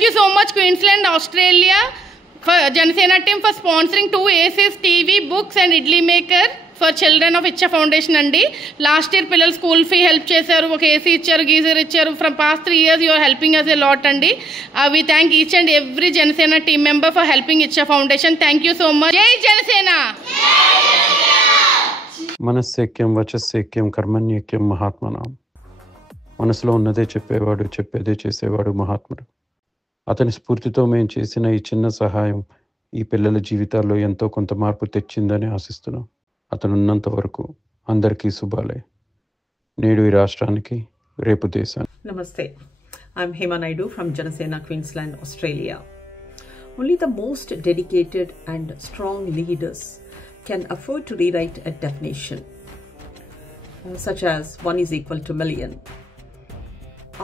Thank you so much Queensland, Australia for Janasena team for sponsoring 2 ACs TV, books and idli maker for children of Icha Foundation andi. Last year పిల్లల school fee help చేశారు, ఒక AC ఇచ్చారు, geyser ఇచ్చారు. From past 3 years you are helping us a lot andi. We thank each and every Janasena team member for helping Icha Foundation. Thank you so much. Jai Janasena. మనస్సేక్యం వచస్సేక్యం కర్మణ్యేక్యం మహాత్మనాం. మనసులో ఉన్నదే చెప్పేవాడు, చెప్పేదే చేసేవాడు మహాత్ముడు. అతని స్ఫూర్తితో మేము చేసిన ఈ చిన్న సహాయం ఈ పిల్లల జీవితాల్లో ఎంతో కొంత మార్పు తెచ్చిందని ఆశిస్తున్నాం. అతను ఉన్నంత వరకు అందరికీ శుభాలే. నేడు ఈ రాష్ట్రానికి, రేపు దేశానికి. Namaste. I'm Hema Naidu from Janasena, Queensland, Australia. Only the most dedicated and strong leaders can afford to rewrite a definition such as 1 is equal to million.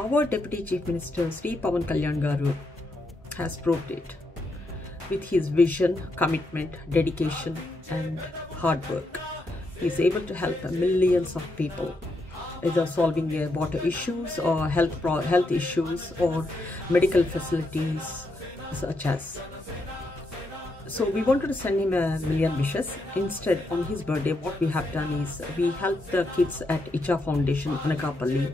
Our Deputy Chief Minister Sri Pawan Kalyan Garu has proved it with his vision, commitment, dedication and hard work. He is able to help millions of people, either solving their water issues or health issues or medical facilities such as. So we wanted to send him a million wishes. Instead, on his birthday, what we have done is we helped the kids at Icha Foundation, Anakapalli,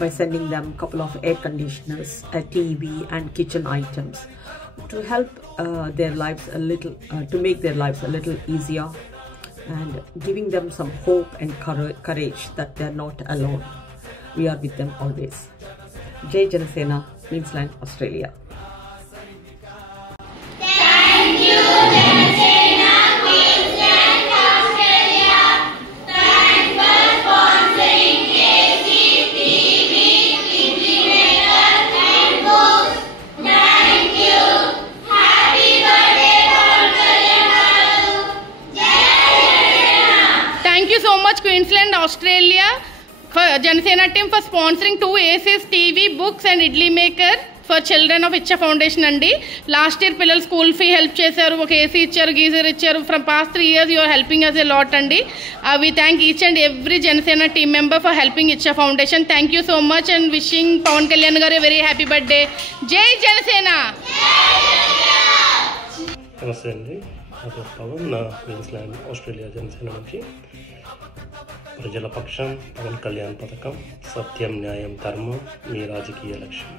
by sending them a couple of air conditioners, a TV and kitchen items to help their lives a little, to make their lives a little easier, and giving them some hope and courage that they are not alone. We are with them always. Jai Janasena, Queensland, Australia. Queensland, Australia for Janasena team for sponsoring 2 ACs TV, books and idli maker for children of Icha Foundation andi. Last year పిల్లల school fee help చేశారు, ఒక AC ఇచ్చారు, geyser ఇచ్చారు. From past 3 years you are helping us a lot andi. We thank each and every Janasena team member for helping Icha Foundation. Thank you so much and wishing Pawan Kalyan garu a very happy birthday. Jai Janasena. నమస్తే అండి, నా పేరు పవన్, నా Queensland Australia Janasena నుంచి. ప్రజల పక్షం, పవన్ కళ్యాణ్ పథకం, సత్యం, న్యాయం, ధర్మం మీ రాజకీయ లక్ష్యం.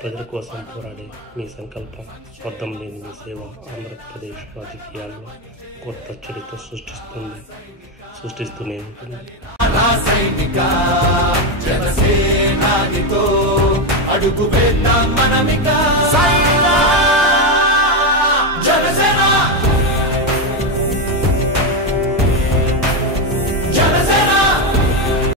ప్రజల కోసం పోరాడే మీ సంకల్పం, స్వార్థం లేని మీ సేవ ఆంధ్రప్రదేశ్ రాజకీయాల్లో కొత్త చరిత్ర సృష్టిస్తూనే ఉంటుంది.